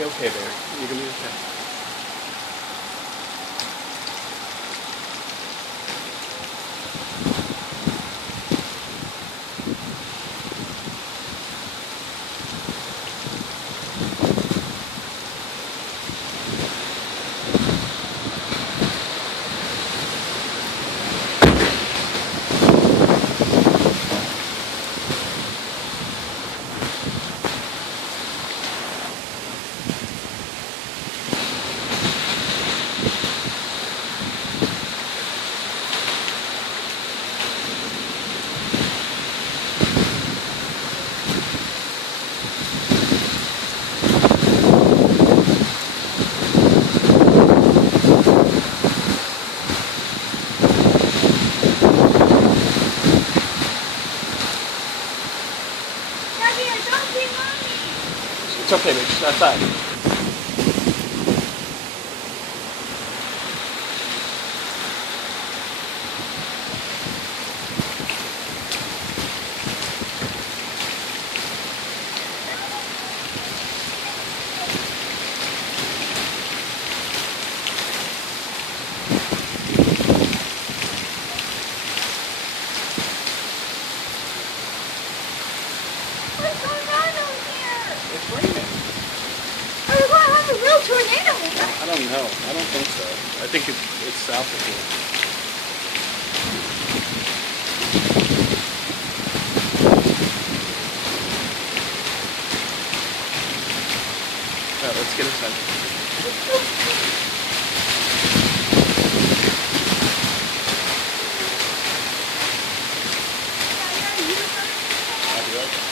be okay there. You're gonna be okay. It's okay, babe. She's outside. What's going on out here? It's raining. Are we going to have a real tornado? I don't know. I don't think so. I think it's south of here. Yeah, let's get inside. I'll be right back.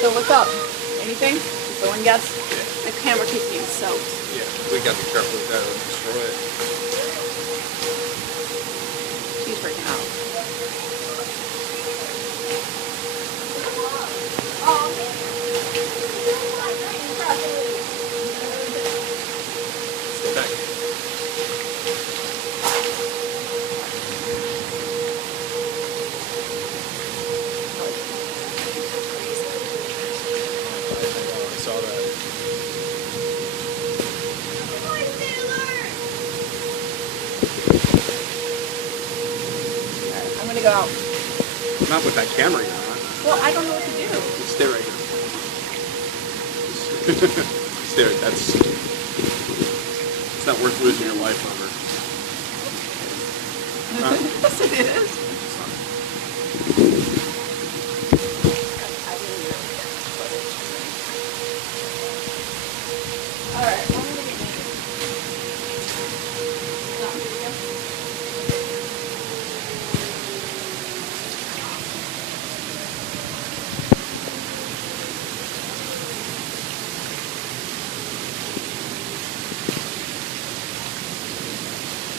So what's up? Anything? Just one guess? The camera keeps being soaked. Yeah, we gotta be careful with that. It'll destroy it. She's freaking out. Stay back. I saw that. I'm gonna go out. Not with that camera you're on. Well, I don't know what to do. Just stay right here. Stay right. It's not worth losing your life over.